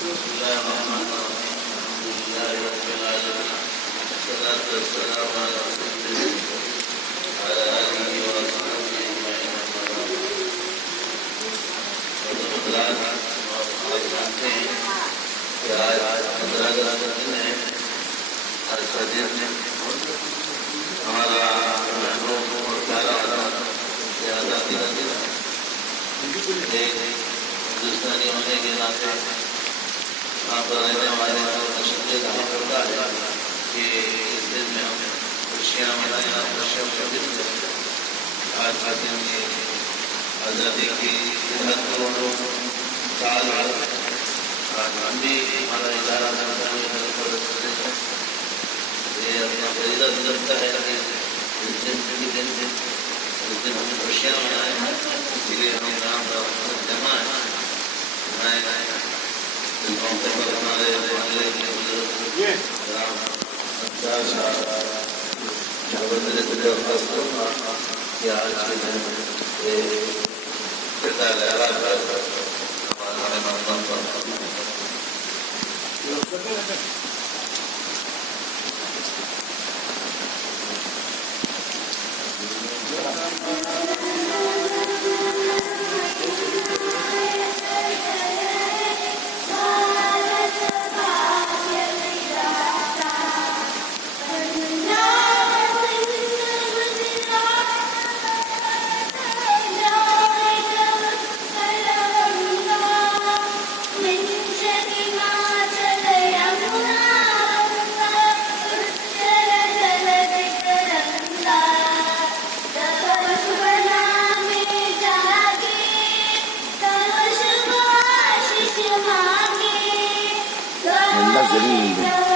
بسم الله الرحمن الرحيم الحمد لله رب العالمين والصلاة والسلام على رسول الله وعلى آله وصحبه أجمعين آپ جانتے ہیں کہ آج 15 اگست دن ہے. آج کا دن ہمارا محبوب اور پیارا آزادی کا دن ہے. ایک ہندوستانی ہونے کے ناطے یہاں پر رہنے والے اور شدید اہم ہوتا ہے کہ اس دن میں ہم خوشیاں منائیں اور خوشیوں کا دن ہے. آج کا دن کی آزادی کی 73 سال آج ہم بھی ہمارا ادارہ کرتا ہے. یہ اپنا فریضہ گزرتا ہے کہ اس دن ہم خوشیاں منائیں. اسی لیے ہم یہاں پر جمع ہیں. اس موقع پر ہمارے محلے کے بزرگ کہ آج کے دن ہمارے مقام پر زمین